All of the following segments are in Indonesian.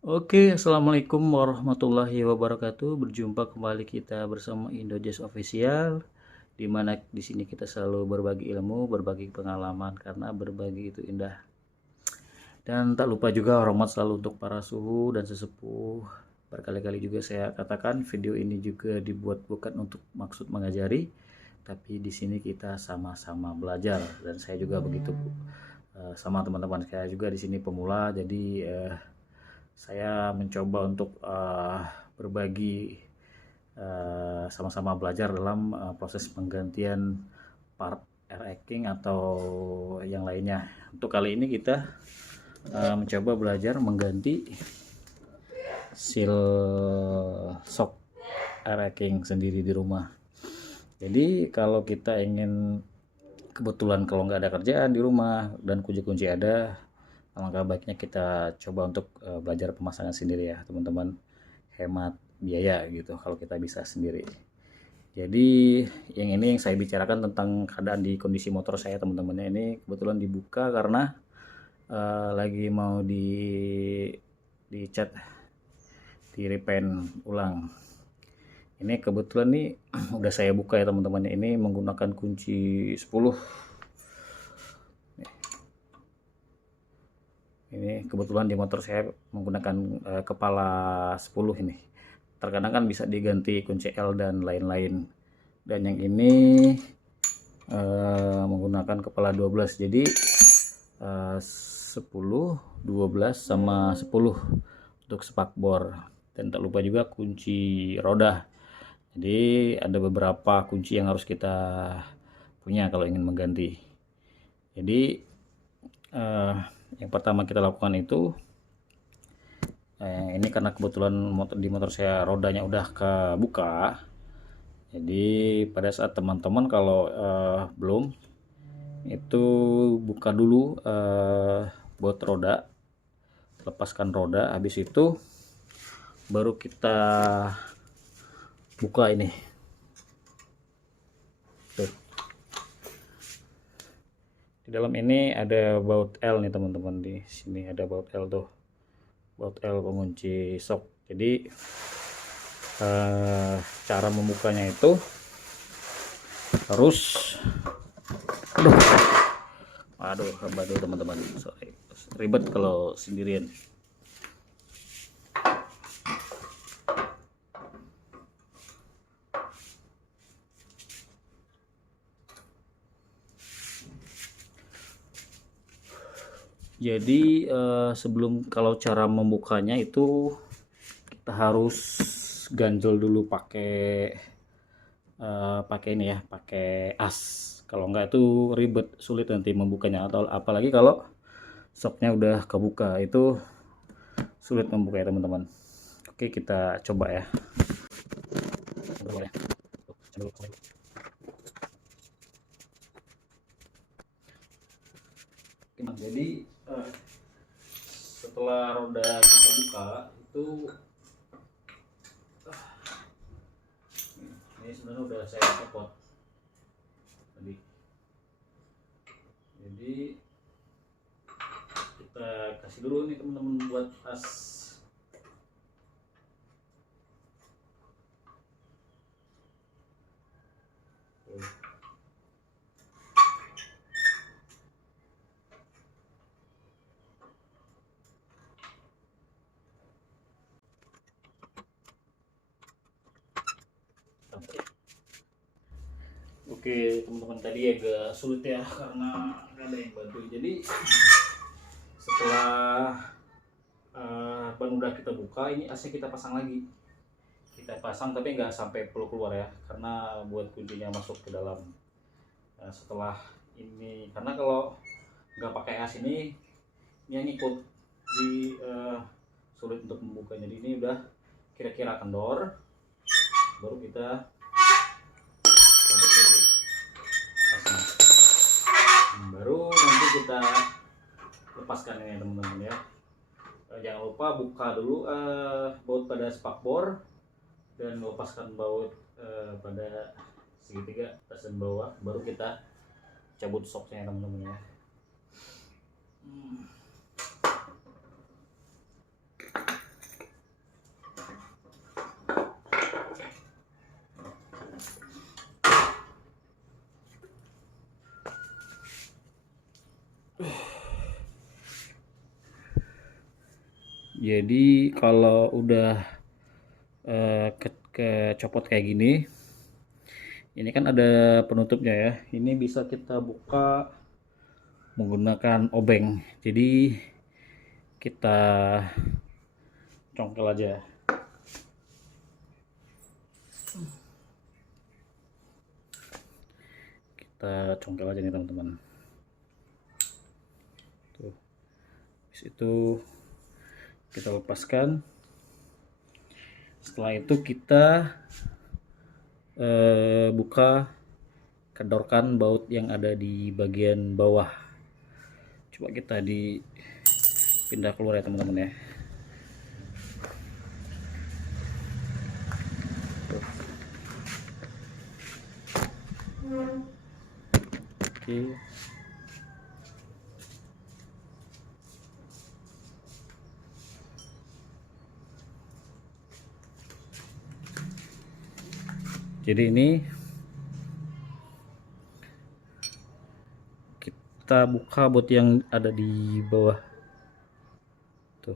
Oke, assalamualaikum warahmatullahi wabarakatuh. Berjumpa kembali kita bersama Indojazz Official, di mana di sini kita selalu berbagi ilmu, berbagi pengalaman, karena berbagi itu indah. Dan tak lupa juga hormat selalu untuk para suhu dan sesepuh. Berkali-kali juga saya katakan video ini juga dibuat bukan untuk maksud mengajari, tapi di sini kita sama-sama belajar. Dan saya juga begitu sama teman-teman saya juga di sini pemula, jadi saya mencoba untuk berbagi, sama-sama belajar dalam proses penggantian part air atau yang lainnya. Untuk kali ini kita mencoba belajar mengganti seal shock air sendiri di rumah. Jadi kalau kita ingin, kebetulan kalau nggak ada kerjaan di rumah dan kunci-kunci ada, alangkah baiknya kita coba untuk belajar pemasangan sendiri ya teman-teman, hemat biaya gitu kalau kita bisa sendiri. Jadi yang saya bicarakan tentang keadaan di kondisi motor saya teman-teman. Ini kebetulan dibuka karena lagi mau di cat, di repaint ulang. Ini kebetulan nih udah saya buka ya teman-teman. Ini menggunakan kunci 10. Ini kebetulan di motor saya menggunakan kepala 10 ini. Terkadang kan bisa diganti kunci L dan lain-lain. Dan yang ini menggunakan kepala 12. Jadi 10, 12 sama 10 untuk spakbor. Dan tak lupa juga kunci roda. Jadi ada beberapa kunci yang harus kita punya kalau ingin mengganti. Jadi yang pertama kita lakukan itu, ini karena kebetulan di motor saya rodanya udah kebuka, jadi pada saat teman-teman kalau belum, itu buka dulu baut roda, lepaskan roda, habis itu baru kita buka ini. Tuh. Di dalam ini ada baut L nih teman-teman, di sini ada baut L tuh, baut L pengunci shock. Jadi cara membukanya itu harus, aduh teman-teman, sorry, ribet kalau sendirian. Jadi sebelum, kalau cara membukanya itu kita harus ganjel dulu pakai ini ya, pakai as. Kalau enggak itu ribet, sulit nanti membukanya, atau apalagi kalau shocknya udah kebuka itu sulit membuka ya teman-teman. Oke, kita coba ya. Jadi setelah roda kita buka itu, ini sebenarnya udah saya copot tadi. Jadi kita kasih dulu nih teman-teman buat as. Oke teman-teman, tadi agak sulit ya karena nggak ada yang bantu. Jadi setelah ban udah kita buka, ini AC kita pasang lagi. Kita pasang tapi nggak sampai perlu keluar ya, karena buat kuncinya masuk ke dalam. Nah, setelah ini, karena kalau nggak pakai as ini yang ikut di sulit untuk membuka. Jadi ini udah kira-kira kendor, baru kita baru nanti kita lepaskan ini teman-teman ya. Jangan lupa buka dulu baut pada spakbor dan lepaskan baut pada segitiga atas dan bawah, baru kita cabut shocknya teman-teman ya. Jadi kalau udah kecopot kayak gini, ini kan ada penutupnya ya. Ini bisa kita buka menggunakan obeng. Jadi kita congkel aja. Kita congkel aja nih teman-teman. Tuh. Habis itu kita lepaskan. Setelah itu kita buka, kedorkan baut yang ada di bagian bawah. Coba kita dipindah keluar ya teman-teman ya. Oke. Jadi ini kita buka bot yang ada di bawah tuh.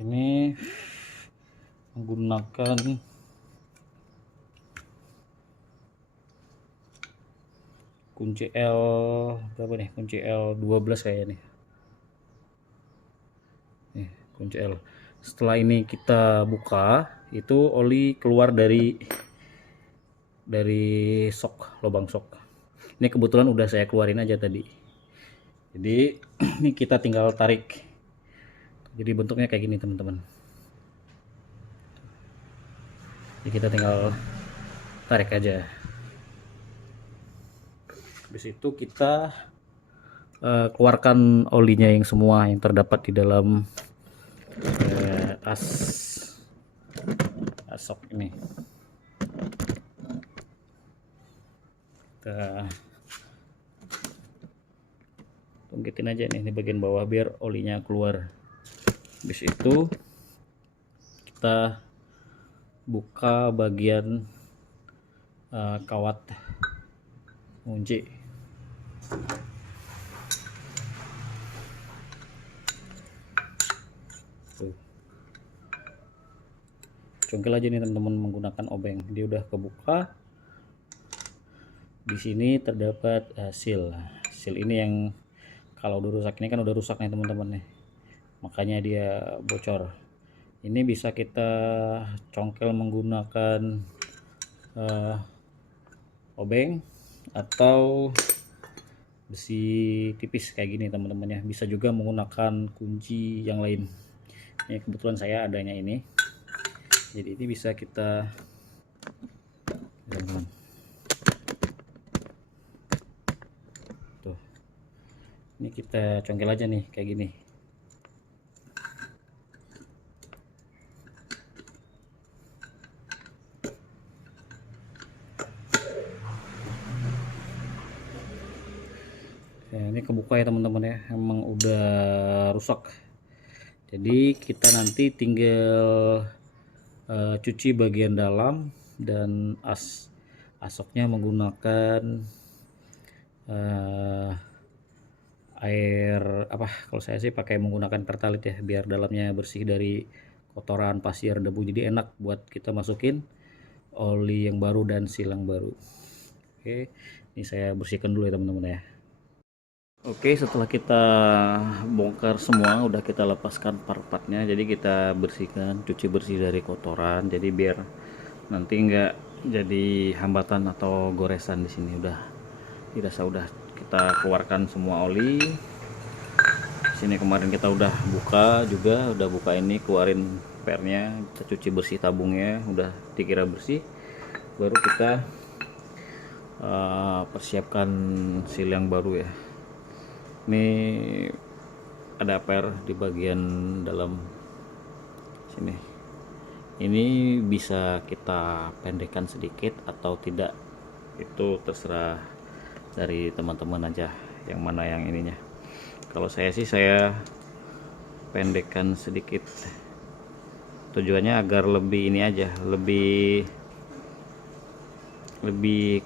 Ini menggunakan kunci L berapa nih? Kunci L12 kayaknya nih. Kunci L. Setelah ini kita buka, itu oli keluar dari sok, lubang sok. Ini kebetulan udah saya keluarin aja tadi. Jadi ini kita tinggal tarik. Jadi bentuknya kayak gini teman-teman. Jadi kita tinggal tarik aja. Habis itu kita keluarkan olinya yang semua yang terdapat di dalam asok ini. Kita tunggitin aja nih di bagian bawah biar olinya keluar. Habis itu kita buka bagian kawat kunci. Tuh. Congkel aja nih teman-teman menggunakan obeng. Dia udah kebuka. Di sini terdapat seal. Seal ini yang kalau udah rusak, ini kan udah rusak nih teman-teman nih. Makanya dia bocor. Ini bisa kita congkel menggunakan obeng atau besi tipis kayak gini teman-teman ya. Bisa juga menggunakan kunci yang lain. Ini kebetulan saya adanya ini. Jadi ini bisa kita tuh. Ini kita congkel aja nih kayak gini. Ya, ini kebuka ya teman-teman ya, emang udah rusak. Jadi kita nanti tinggal cuci bagian dalam dan asoknya menggunakan air apa, kalau saya sih pakai menggunakan pertalite ya, biar dalamnya bersih dari kotoran, pasir, debu. Jadi enak buat kita masukin oli yang baru dan silang baru. Oke, ini saya bersihkan dulu ya teman-teman ya. Oke, setelah kita bongkar semua, udah kita lepaskan part-partnya, jadi kita bersihkan, cuci bersih dari kotoran, jadi biar nanti nggak jadi hambatan atau goresan di sini. Udah kita keluarkan semua oli. Sini kemarin kita udah buka juga, udah buka ini, keluarin pernya, kita cuci bersih tabungnya, udah dikira bersih, baru kita persiapkan seal yang baru ya. Ini ada per di bagian dalam sini. Ini bisa kita pendekkan sedikit atau tidak, itu terserah dari teman-teman aja yang mana yang ininya. Kalau saya sih saya pendekkan sedikit, tujuannya agar lebih ini aja, lebih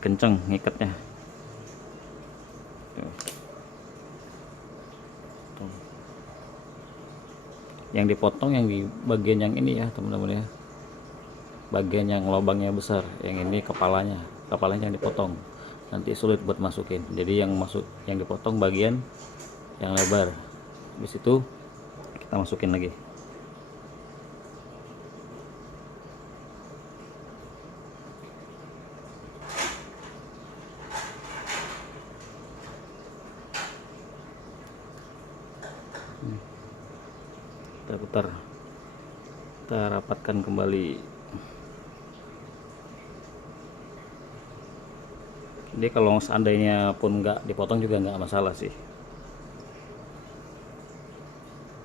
kenceng ngikatnya. Yang dipotong yang di bagian yang ini ya teman-teman ya, bagian yang lubangnya besar, yang ini kepalanya yang dipotong, nanti sulit buat masukin. Jadi yang dipotong bagian yang lebar, habis itu kita masukin lagi. Kita putar, kita rapatkan kembali. Jadi kalau seandainya pun nggak dipotong juga nggak masalah sih.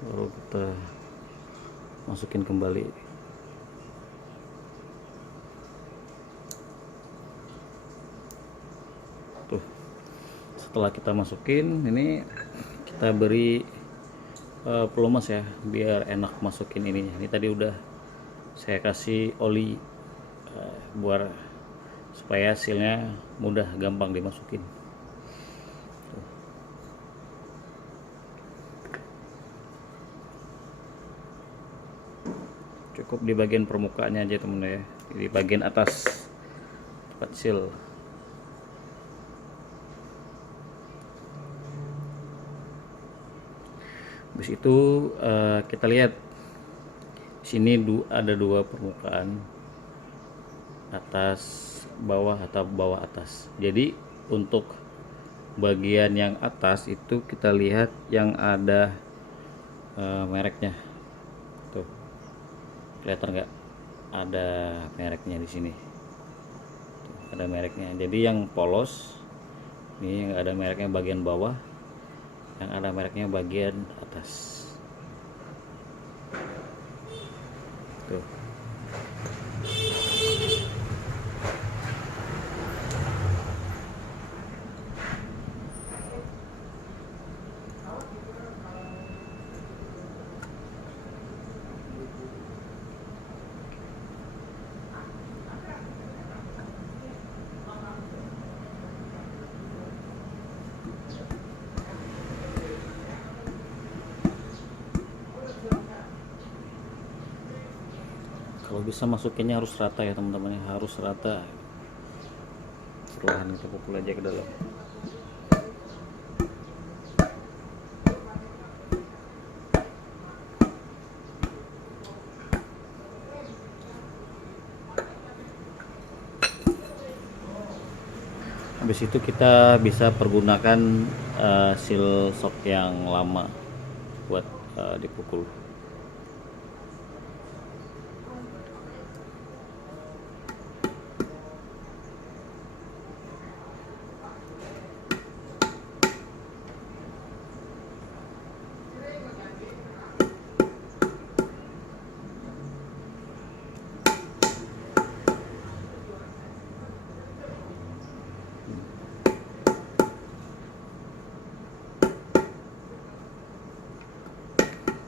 Baru kita masukin kembali. Tuh, setelah kita masukin ini, kita beri pelumas ya biar enak masukin ininya. Ini tadi udah saya kasih oli buat supaya hasilnya mudah, gampang dimasukin. Cukup di bagian permukaannya aja temen ya, di bagian atas tempat seal. Habis itu kita lihat sini ada dua permukaan, atas bawah atau bawah atas. Jadi untuk bagian yang atas itu kita lihat yang ada mereknya. Tuh, kelihatan nggak? Ada mereknya di sini. Tuh, ada mereknya. Jadi yang polos ini yang ada mereknya bagian bawah, yang ada mereknya bagian atas. Tuh. Kalau bisa masukinnya harus rata ya teman-teman ya, harus rata. Perlahan kita pukul aja ke dalam. Habis itu kita bisa pergunakan seal shock yang lama buat dipukul.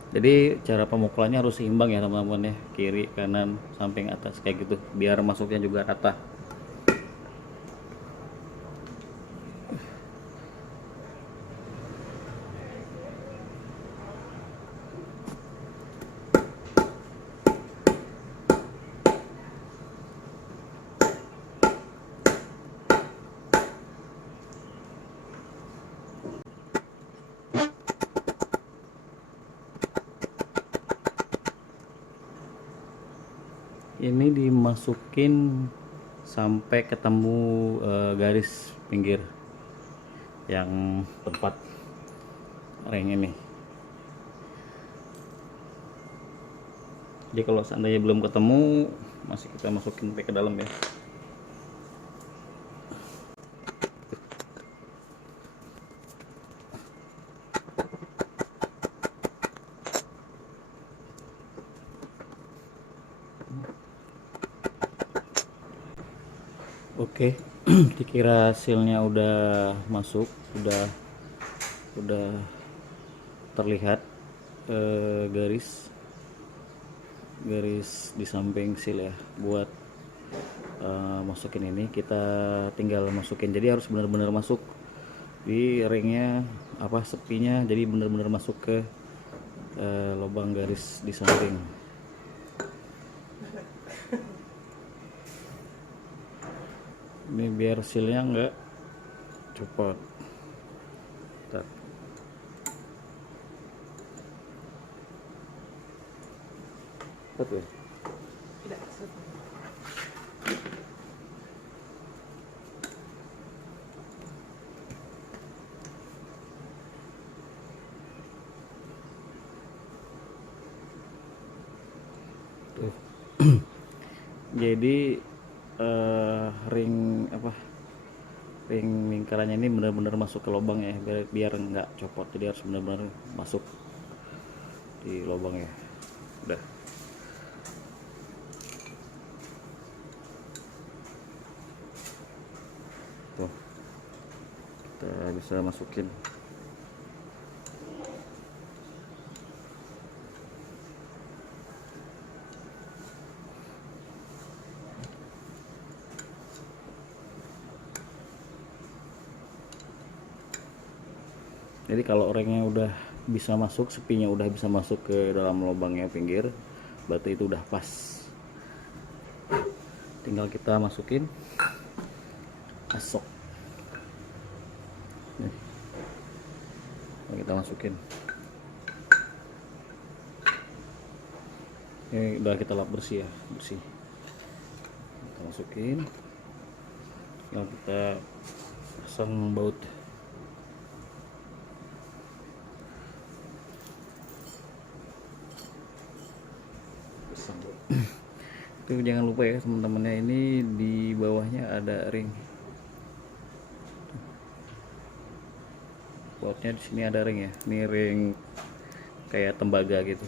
Jadi cara pemukulannya harus seimbang ya teman-teman ya, kiri kanan samping atas kayak gitu biar masuknya juga rata. Ini dimasukin sampai ketemu garis pinggir yang tempat ring ini. Jadi kalau seandainya belum ketemu, masih kita masukin sampai ke dalam ya. Oke, dikira sealnya udah masuk, udah terlihat garis di samping seal ya. Buat masukin ini kita tinggal masukin. Jadi harus benar-benar masuk di ringnya, sepinya. Jadi benar-benar masuk ke lubang garis di samping. Ini biar sealnya nggak copot. Bentar. Betul. Tidak. Tuh. Jadi ring lingkarannya ini benar-benar masuk ke lubang ya, biar nggak copot. Jadi harus benar-benar masuk di lubang ya. Udah. Tuh, kita bisa masukin. Jadi kalau orangnya udah bisa masuk, sepinya udah bisa masuk ke dalam lubangnya pinggir, berarti itu udah pas. Tinggal kita masukin asok. Nih, kita masukin. Ini udah kita lap bersih ya, bersih. Kita masukin. Tinggal kita pasang baut. Itu jangan lupa ya teman-temannya, ini di bawahnya ada ring. Bautnya di sini ada ring ya. Ini ring kayak tembaga gitu.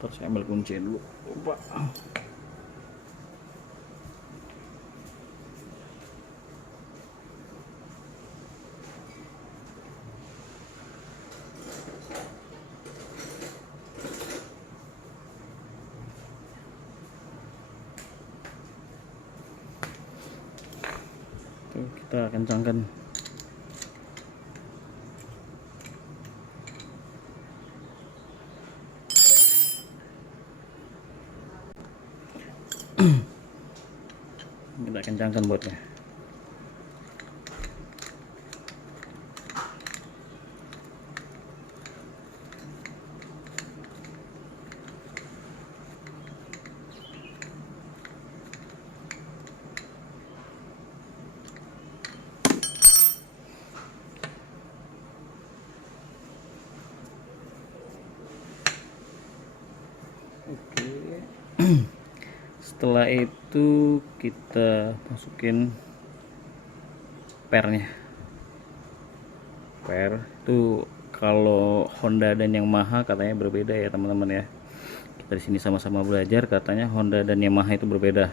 Terus saya ambil kunci dulu. Lupa. Tuh, kita kencangkan. Kita kencangkan bautnya. Oke. Setelah itu kita masukin pernya. Per itu kalau Honda dan Yamaha katanya berbeda ya teman-teman ya. Kita di sini sama-sama belajar, katanya Honda dan Yamaha itu berbeda.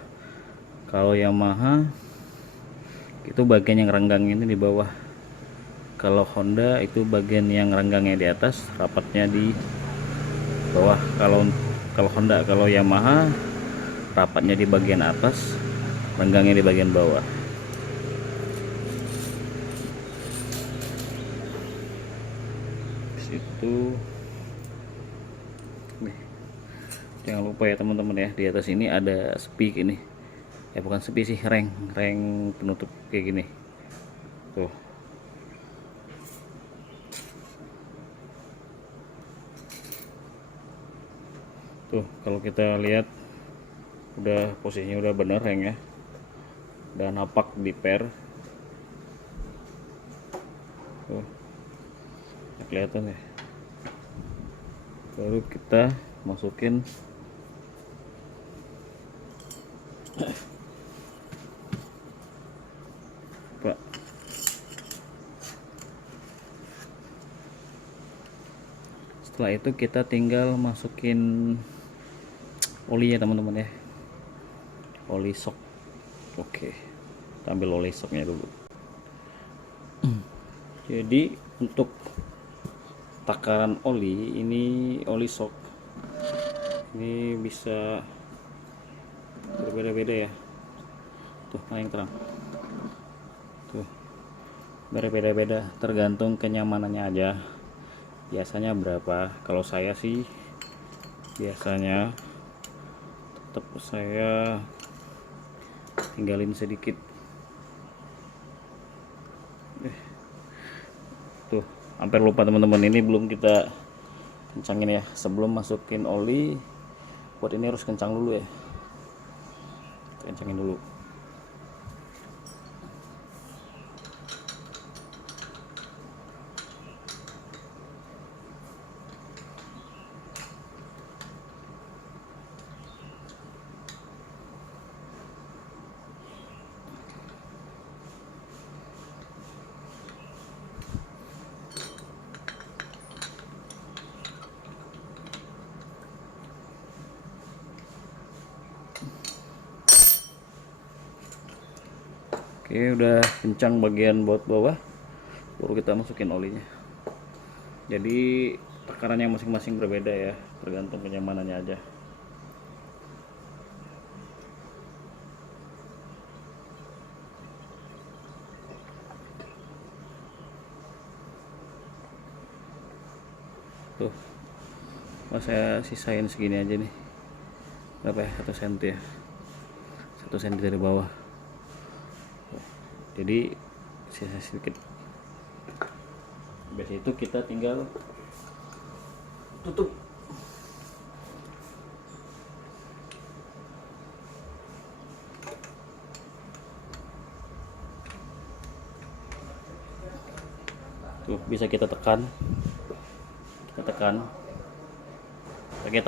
Kalau Yamaha itu bagian yang renggang ini di bawah. Kalau Honda itu bagian yang renggangnya di atas, rapatnya di bawah. Kalau Honda, kalau Yamaha rapatnya di bagian atas, renggangnya di bagian bawah. Situ nih, jangan lupa ya teman-teman ya, di atas ini ada sepi ini ya, bukan sepi sih, reng penutup kayak gini tuh. Tuh kalau kita lihat udah posisinya udah bener reng ya, udah napak di per tuh, kelihatan ya. Baru kita masukin Pak. Setelah itu kita tinggal masukin oli ya teman-teman ya, oli sok. Oke, kita ambil oli soknya dulu. Jadi untuk takaran oli, ini oli shock ini bisa berbeda-beda ya. Tuh, yang terang tuh, berbeda-beda tergantung kenyamanannya aja. Biasanya berapa? Kalau saya sih biasanya tetap saya tinggalin sedikit. Tuh, hampir lupa teman-teman, ini belum kita kencangin ya. Sebelum masukin oli, buat ini harus kencang dulu ya. Kencangin dulu. Oke, udah kencang bagian baut bawah, baru kita masukin olinya. Jadi takarannya masing-masing berbeda ya, tergantung kenyamanannya aja. Tuh, saya sisain segini aja nih. Berapa ya? 1 cm ya, 1 cm dari bawah. Jadi sisa sedikit. Biasa itu kita tinggal tutup. Tuh, bisa kita tekan pakai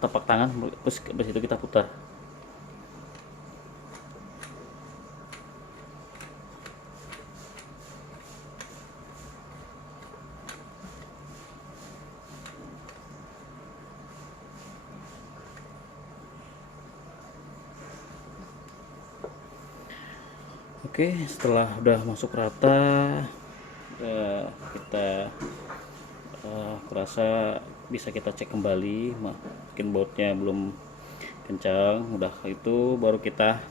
tapak tangan, terus habis itu kita putar. Oke, setelah udah masuk rata, kita kurasa bisa kita cek kembali, mungkin bautnya belum kencang. Udah itu baru kita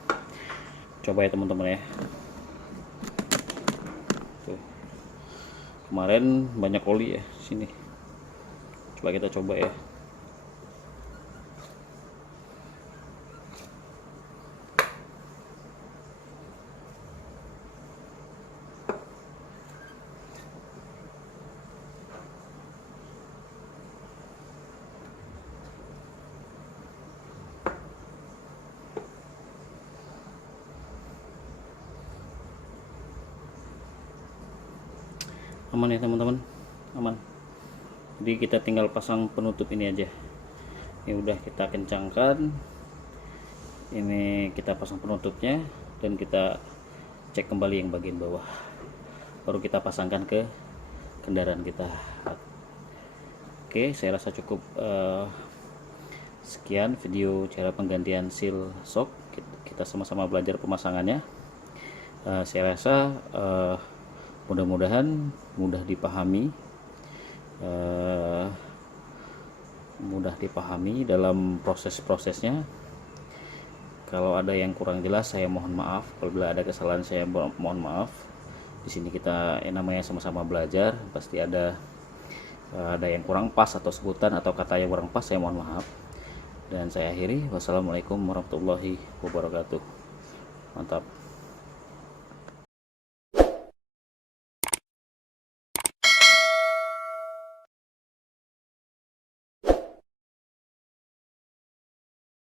coba ya teman-teman ya. Tuh, kemarin banyak oli ya sini, coba kita coba ya. Aman ya teman-teman, aman. Jadi kita tinggal pasang penutup ini aja. Ini udah kita kencangkan, ini kita pasang penutupnya dan kita cek kembali yang bagian bawah, baru kita pasangkan ke kendaraan kita. Oke, saya rasa cukup. Sekian video cara penggantian seal shock, kita sama-sama belajar pemasangannya. Saya rasa mudah-mudahan mudah dipahami dalam proses-prosesnya. Kalau ada yang kurang jelas saya mohon maaf, apabila ada kesalahan saya mohon maaf. Di sini kita namanya sama-sama belajar, pasti ada yang kurang pas atau sebutan atau kata yang kurang pas, saya mohon maaf. Dan saya akhiri, wassalamualaikum warahmatullahi wabarakatuh. Mantap.